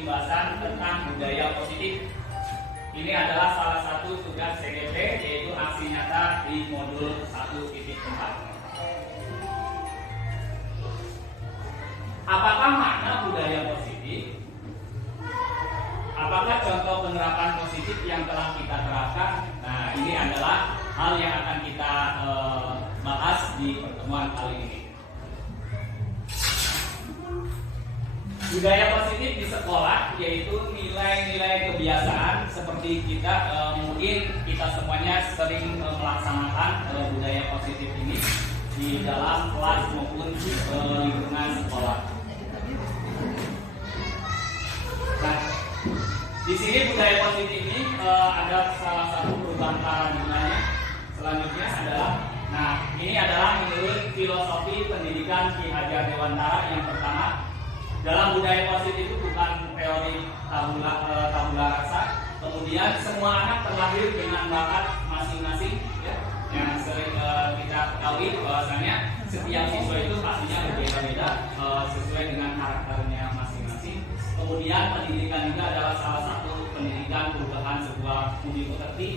pembahasan tentang budaya positif. Ini adalah salah satu tugas CGP, yaitu aksi nyata di modul 1.4. Apakah makna budaya positif? Apakah contoh penerapan positif yang telah kita terapkan? Nah, ini adalah hal yang akan kita bahas di pertemuan kali ini. Budaya positif di sekolah yaitu nilai-nilai kebiasaan seperti kita mungkin kita semuanya sering melaksanakan budaya positif ini di dalam kelas maupun lingkungan sekolah. Nah, di sini budaya positif ini ada salah satu perubahan paradigmanya. Selanjutnya adalah, nah ini adalah menurut filosofi pendidikan Ki Hajar Dewantara yang pertama. Dalam budaya positif itu bukan teori tabula rasa. Kemudian semua anak terlahir dengan bakat masing-masing, ya, yang sering kita ketahui bahwasanya setiap siswa itu pastinya berbeda-beda sesuai dengan karakternya masing-masing. Kemudian pendidikan juga adalah salah satu pendidikan perubahan sebuah budi pekerti.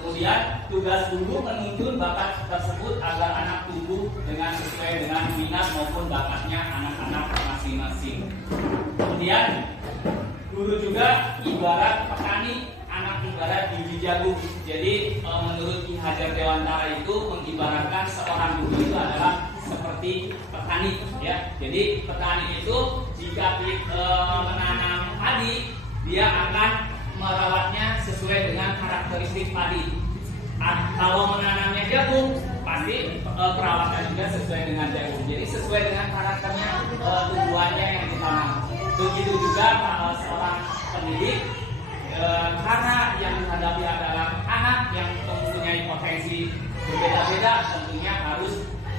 Kemudian tugas guru menuntun bakat tersebut agar anak tumbuh dengan sesuai dengan minat maupun bakatnya anak-anak masing-masing. Kemudian guru juga ibarat petani, anak ibarat biji jagung. Jadi menurut Ki Hajar Dewantara itu mengibaratkan seorang guru itu adalah seperti petani, ya. Jadi petani itu jika menanam padi, dia akan merawatnya sesuai dengan karakteristik padi. Kalau menanamnya jagung, pasti perawatan juga sesuai dengan jagung. Jadi sesuai dengan karakternya tumbuhannya yang ditanam. Begitu juga seorang pendidik, karena yang dihadapi adalah anak yang mempunyai potensi berbeda-beda, tentunya harus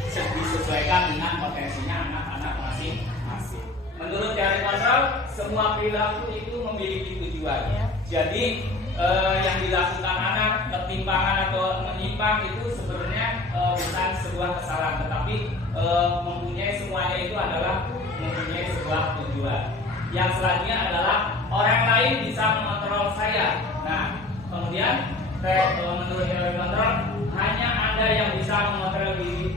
disesuaikan dengan potensinya anak-anak masing-masing. Menurut teori kontrol, semua perilaku itu memiliki tujuan. Jadi yang dilakukan anak, ketimpangan atau menyimpang itu sebenarnya bukan sebuah kesalahan, tetapi mempunyai semuanya itu adalah mempunyai sebuah tujuan. Yang selanjutnya adalah orang lain bisa mengontrol saya. Nah, kemudian menurut teori kontrol, hanya Anda yang bisa mengontrol diri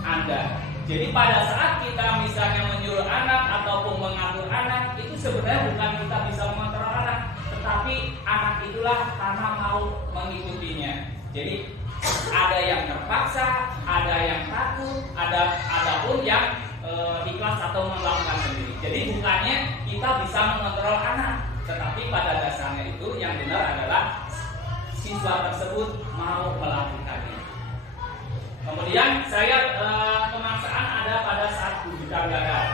Anda. Jadi pada saat kita misalnya menyuruh anak ataupun mengatur anak, itu sebenarnya bukan kita bisa mengontrol anak, tetapi anak itulah karena mau mengikutinya. Jadi ada yang terpaksa, ada yang takut, ada pun yang ikhlas atau melakukan sendiri. Jadi bukannya kita bisa mengontrol anak, tetapi pada dasarnya itu yang benar adalah siswa tersebut mau melakukannya. Kemudian saya pemaksaan ada pada saat rujukan gagal.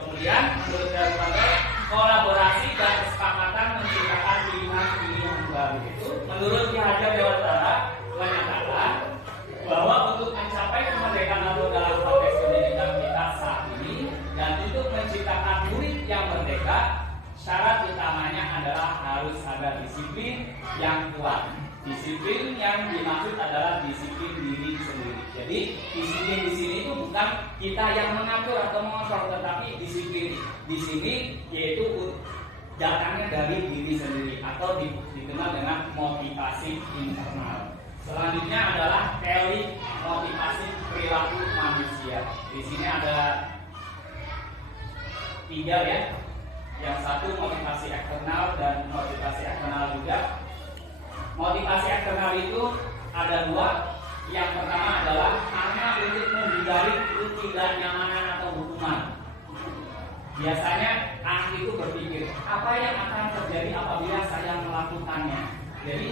Kemudian menurut teori kontrol, kolaborasi dan kesepakatan menciptakan pilihan-pilihan baru itu menurut Ki Hajar Dewantara menyatakan bahwa untuk mencapai kemerdekaan dalam konteks pendidikan kita saat ini dan untuk menciptakan murid yang merdeka, syarat utamanya adalah harus ada disiplin yang kuat. Disiplin yang dimaksud adalah disiplin diri sendiri. Jadi disiplin di sini itu bukan kita yang mengatur atau mengontrol, tetapi disiplin di sini yaitu datangnya dari diri sendiri atau dikenal dengan motivasi internal. Selanjutnya adalah teori motivasi perilaku manusia. Di sini ada 3 ya. Yang satu motivasi eksternal dan motivasi eksternal juga. Motivasi eksternal itu ada 2. Yang pertama adalah karena untuk menghindari ketidaknyamanan atau hukuman. Biasanya anak itu berpikir apa yang akan terjadi apabila saya melakukannya. Jadi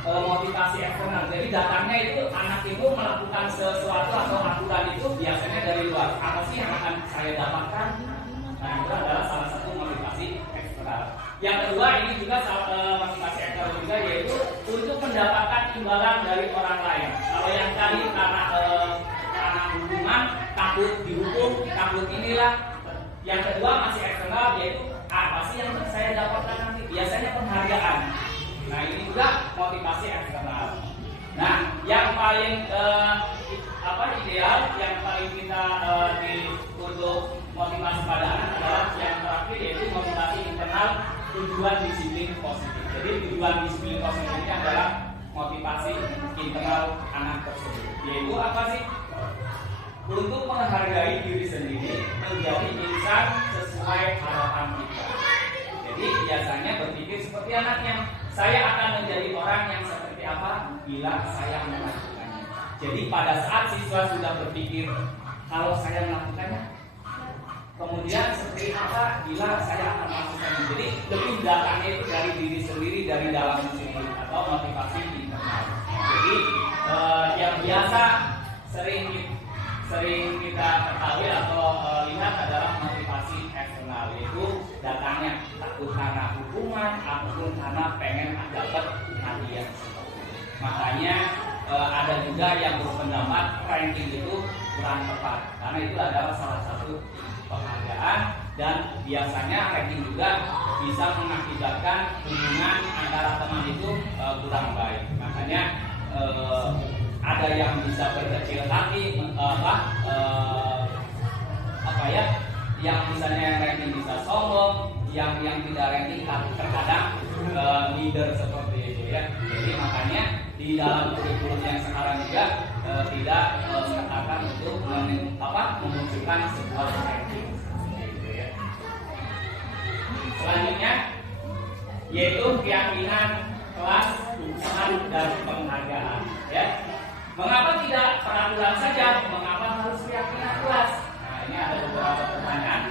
motivasi eksternal. Jadi datangnya itu anak itu melakukan sesuatu atau aturan itu biasanya dari luar. Apa sih yang akan saya dapatkan? Nah, itu adalah salah satu motivasi eksternal. Yang kedua ini juga motivasi eksternal juga, yaitu untuk mendapatkan imbalan dari orang lain. Kalau yang tadi karena hukuman, takut dihukum, takut inilah. Yang kedua masih eksternal, yaitu apa sih yang saya dapatkan nanti? Biasanya penghargaan. Nah ini juga motivasi eksternal. Nah yang paling ideal, yang paling kita untuk motivasi pada anak adalah yang terakhir, yaitu motivasi internal tujuan disiplin positif. Jadi tujuan disiplin positif ini adalah motivasi internal anak tersebut. Yaitu apa sih? Untuk menghargai diri sendiri, menjadi insan sesuai harapan kita. Jadi biasanya berpikir seperti anaknya, saya akan menjadi orang yang seperti apa bila saya melakukannya. Jadi pada saat siswa sudah berpikir kalau saya melakukannya, kemudian seperti apa bila saya akan melakukannya. Jadi lebih datangnya itu dari diri sendiri, dari dalam sendiri atau motivasi internal. Jadi yang biasa sering kita ketahui atau lihat adalah motivasi eksternal, yaitu datangnya takut karena hukuman ataupun karena pengen dapat hadiah. Makanya ada juga yang berpendapat ranking itu kurang tepat, karena itu adalah salah satu penghargaan dan biasanya ranking juga bisa mengakibatkan hubungan antara teman itu kurang baik. Makanya ada yang bisa berkecil hati, yang misalnya yang ranking bisa sombong, yang tidak ranking terkadang leader seperti itu ya. Jadi makanya di dalam kurikulum yang sekarang juga tidak mengatakan untuk memunculkan sebuah ranking seperti itu ya. Selanjutnya yaitu keyakinan kelas, usaha dan penghargaan ya. Mengapa tidak peraturan saja? Mengapa harus keyakinan kelas? Nah, ini ada beberapa pertanyaan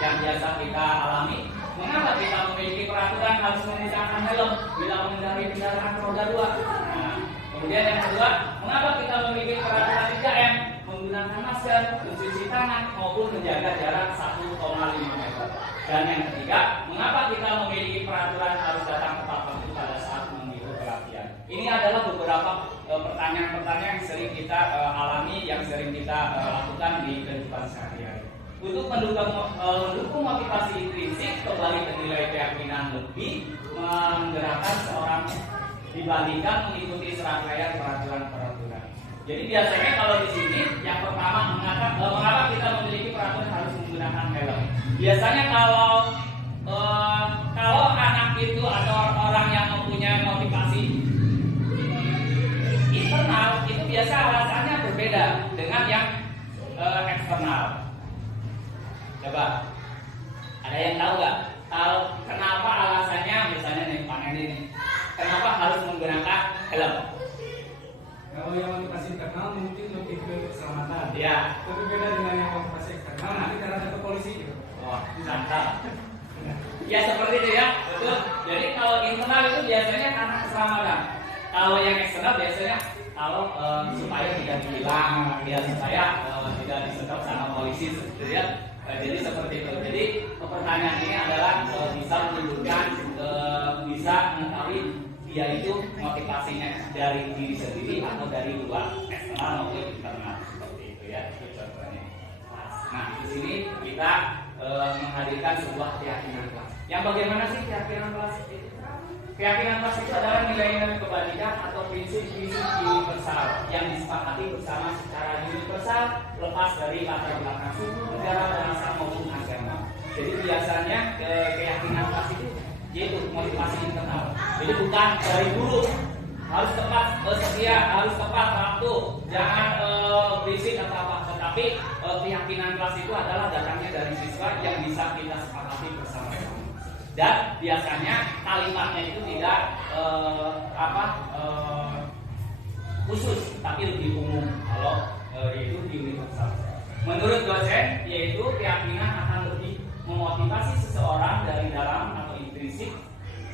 yang biasa kita alami. Mengapa kita memiliki peraturan harus menggunakan helm bila mengendarai kendaraan roda 2? Nah, kemudian yang kedua, mengapa kita memiliki peraturan 3M? Menggunakan masker, mencuci tangan maupun menjaga jarak 1,5 meter. Dan yang ketiga, mengapa kita memiliki peraturan harus datang tepat waktu pada saat mengikuti pelatihan? Ini adalah beberapa pertanyaan-pertanyaan yang sering kita alami, yang sering kita lakukan di kehidupan sehari-hari. Untuk mendukung motivasi intrinsik, kembali ke nilai keyakinan lebih menggerakkan seorang dibandingkan mengikuti serangkaian peraturan-peraturan. Jadi biasanya kalau di sini yang pertama mengapa kita memiliki peraturan harus menggunakan helm. Biasanya kalau anak itu atau orang yang mempunyai motivasi internal itu biasa alasannya berbeda dengan yang eksternal. Coba, ada yang tahu nggak? Kenapa alasannya misalnya nih panen ini? Kenapa harus menggunakan helm? Kalau yang motivasi internal mungkin lebih ke keselamatan. Ya. Tapi beda dengan yang motivasi eksternal. Nanti karena ada polisi gitu. Oh, mantap. Ya seperti itu ya, betul. Jadi kalau internal itu biasanya karena keselamatan. Kalau yang eksternal biasanya kalau supaya tidak hilang, ya supaya tidak disedot sama polisi, gitu ya. Jadi seperti itu. Jadi pertanyaan ini adalah bisa menunjukkan, bisa mengetahui dia itu motivasinya dari diri sendiri atau dari luar, eksternal maupun internal, seperti itu ya. Itu contohnya. Nah di sini kita menghadirkan sebuah keyakinan kelas. Yang bagaimana sih keyakinan kelas itu? Keyakinan kelas itu adalah nilai-nilai kebatinan atau prinsip-prinsip universal yang disepakati bersama secara universal, lepas dari latar belakang suku, negara, bahasa maupun agama. Jadi biasanya keyakinan kelas itu yaitu motivasi internal. Jadi bukan dari guru harus tepat setia, harus tepat waktu, jangan berisik atau apa. Tetapi keyakinan kelas itu adalah datangnya dari siswa yang bisa kita sepakati bersama-sama. Dan biasanya kalimatnya itu tidak khusus, tapi lebih umum kalau yaitu di universal. Menurut dosen, yaitu keyakinan akan lebih memotivasi seseorang dari dalam atau intrinsik.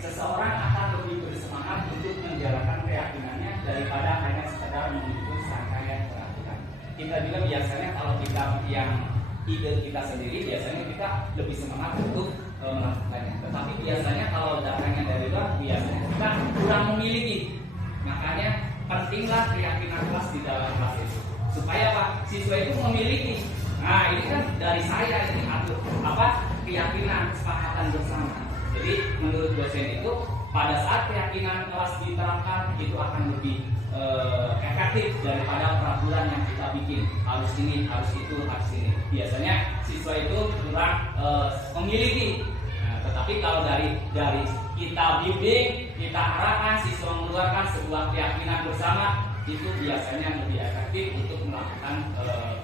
Seseorang akan lebih bersemangat untuk menjalankan keyakinannya daripada hanya sekedar mengikuti serangkaian peraturan. Kita juga biasanya kalau kita yang ide kita sendiri, biasanya kita lebih semangat untuk melakukannya. Tetapi biasanya kalau datangnya dari luar, biasanya kita kurang memiliki. Makanya pentinglah keyakinan kelas di dalam kelas itu, supaya apa? Siswa itu memiliki. Nah ini kan dari saya ini atur keyakinan kesepakatan bersama. Jadi menurut dosen itu pada saat keyakinan kelas diterapkan itu akan lebih efektif daripada peraturan yang kita bikin, harus ini, harus itu, harus ini. Biasanya siswa itu kurang memiliki. Nah, Tapi kalau dari kita bimbing, kita arahkan siswa mengeluarkan sebuah keyakinan bersama, itu biasanya lebih efektif untuk melakukan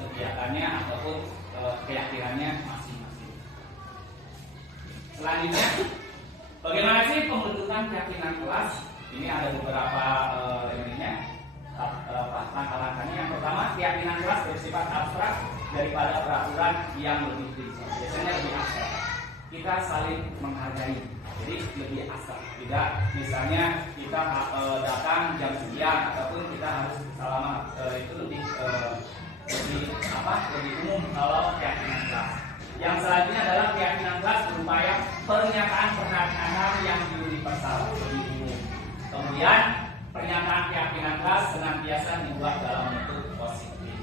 kegiatannya ataupun keyakinannya masing-masing. Selanjutnya, bagaimana sih pembentukan keyakinan kelas? Ini ada beberapa langkah-langkahnya. Yang pertama, keyakinan kelas bersifat abstrak daripada peraturan yang lebih tinggi. Biasanya lebih abstrak. Kita saling menghargai, jadi lebih abstrak. Tidak, misalnya kita datang jam sekian ataupun kita harus salaman, itu lebih umum kalau keyakinan kelas. Yang selanjutnya adalah keyakinan kelas berupaya pernyataan yang universal, lebih umum. Kemudian pernyataan keyakinan kelas senantiasa dibuat dalam bentuk positif.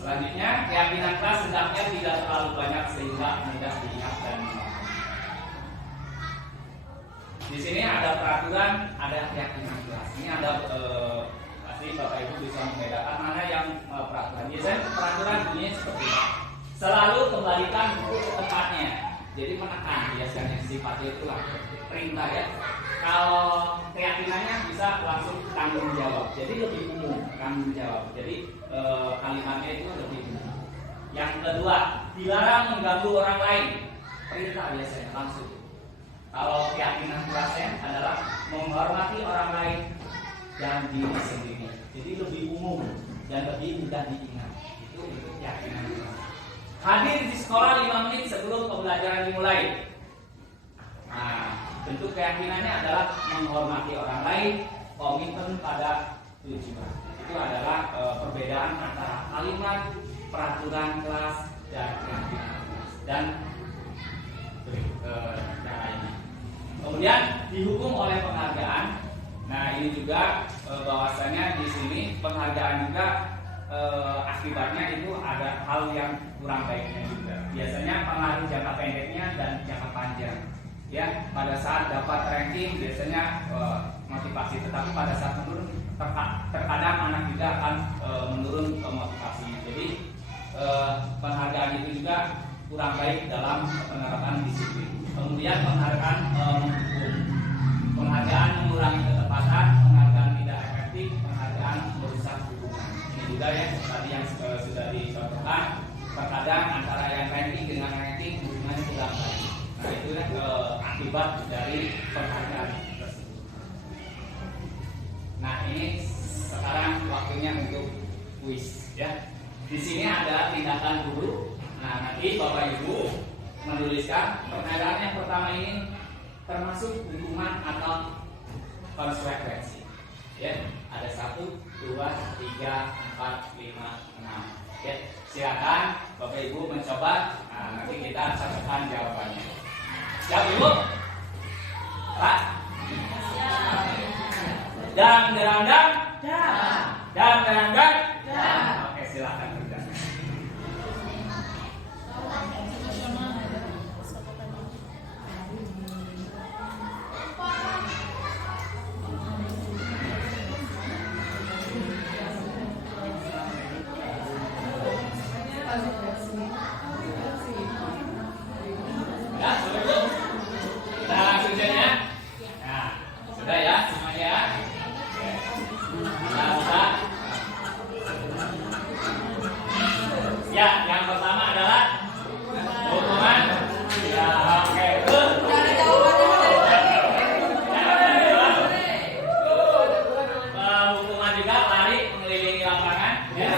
Selanjutnya, keyakinan kelas hendaknya tidak terlalu banyak sehingga mudah diingat dan menghafal. Di sini ada peraturan, ada keyakinan kelas. Ini ada pasti Bapak Ibu bisa membedakan mana yang peraturan. Biasanya peraturan bunyinya seperti ini. Selalu kembalikan buku ke tempatnya. Jadi menekan biasanya sifatnya itulah perintah ya. Kalau keyakinannya bisa langsung tanggung jawab. Jadi lebih umum tanggung jawab. Jadi kalimatnya itu lebih umum. Yang kedua, dilarang mengganggu orang lain. Perintah biasanya langsung. Kalau keyakinan kelasnya adalah menghormati orang lain dan diri sendiri. Jadi lebih umum dan lebih mudah diingat. Itu keyakinan kelas. Hadir di sekolah 5 menit sebelum pembelajaran dimulai. Nah, bentuk keyakinannya adalah menghormati orang lain, komitmen pada tujuan. Itu adalah perbedaan antara kalimat, peraturan kelas, dan keyakinan kelas. Dan cara ini. Kemudian dihukum oleh penghargaan. Nah, ini juga bahwasanya di sini penghargaan juga akibatnya itu ada hal yang kurang baiknya juga. Biasanya pengaruh jangka pendeknya dan jangka panjang. Ya, pada saat dapat ranking biasanya motivasi, tetapi pada saat menurun terkadang anak juga akan menurun motivasinya. Jadi penghargaan itu juga kurang baik dalam penerapan disiplin. Kemudian penghargaan menghukum, penghargaan mengurangi ketepatan, penghargaan tidak efektif, penghargaan merusak hubungan. Ini juga ya tadi yang sudah dicontohkan. Terkadang antara yang ranking dengan ranking hubungannya kurang baik. Nah, itu akibat dari penghargaan tersebut. Nah, ini sekarang waktunya untuk kuis ya. Di sini ada tindakan guru. Nah, nanti Bapak Ibu menuliskan pertanyaan yang pertama ini termasuk hukuman atau konsekuensi. Ya, ada 1, 2, 3, 4, 5, 6. Ya, silakan Bapak Ibu mencoba. Nah, nanti kita sampaikan jawabannya. Siap Ibu? Pak? Dang. Oke, silakan kerjakan. Ya, sudah belum? Kita langsung saja. Nah, sudah ya semuanya ya. Nah, sudah. Ya, yang pertama adalah hukuman. Ya, oke. Hukuman juga lari mengelilingi lapangan. Ya.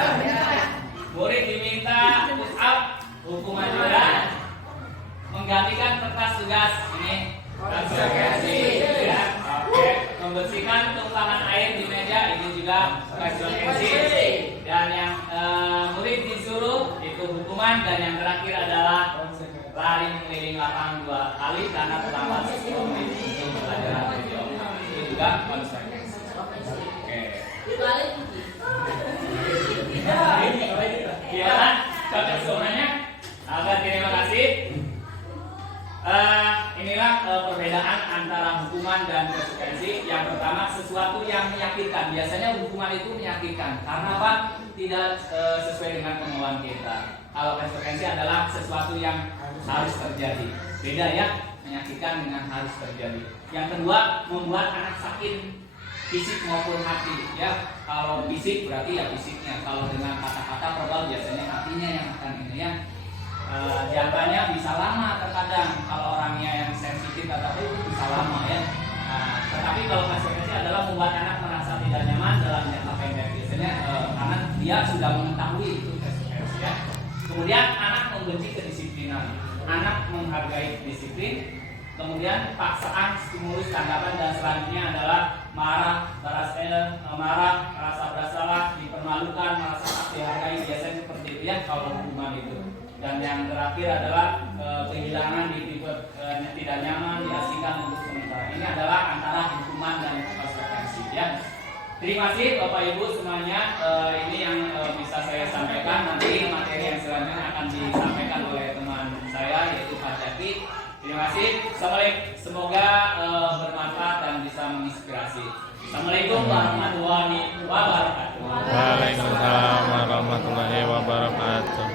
Murid diminta push up. Hukuman juga menggantikan kertas tugas. Ini konsekuensi. Ya. Oke. Membersihkan tumpangan air di meja. Ini juga konsekuensi. Dan yang murid disuruh itu hukuman. Dan yang terakhir adalah lari mengelilingi lapangan 2 kali karena terlambat 10 menit untuk pelajaran video. Itu juga konsekuensi. Oke. Gimana? Cocok semuanya? Oke, terima kasih. Inilah perbedaan antara hukuman dan konsekuensi. Yang pertama, sesuatu yang meyakinkan. Biasanya hukuman itu meyakinkan. Karena apa? Tidak sesuai dengan kemauan kita. Kalau konsekuensi adalah sesuatu yang harus terjadi. Beda ya. menyakitkan dengan harus terjadi. Yang kedua, membuat anak sakit fisik maupun hati. Ya, kalau fisik berarti ya fisiknya. Kalau dengan kata-kata verbal biasanya hatinya yang akan ini ya. Jangkanya bisa lama terkadang kalau orangnya yang sensitif atau itu bisa lama ya. Tetapi kalau konsekuensi adalah membuat anak merasa tidak nyaman dalam jangka pendek biasanya karena dia sudah mengetahui itu konsekuensi ya. Kemudian anak membenci kedisiplinan, anak menghargai disiplin. Kemudian paksaan, stimulus, tanggapan dan selanjutnya adalah marah, rasa bersalah, dipermalukan, merasa tak dihargai, biasanya seperti itu ya kalau hukuman itu. Dan yang terakhir adalah kehilangan, tidak nyaman, diasingkan untuk sementara. Ini adalah antara hukuman dan konsekuensi ya. Terima kasih Bapak Ibu semuanya. Ini yang bisa saya sampaikan. Nanti materi yang selanjutnya akan disampaikan oleh teman saya yaitu Pak Jaki. Terima kasih. Assalamualaikum. Semoga bermanfaat dan bisa menginspirasi. Assalamualaikum warahmatullahi wabarakatuh. Waalaikumsalam warahmatullahi wabarakatuh.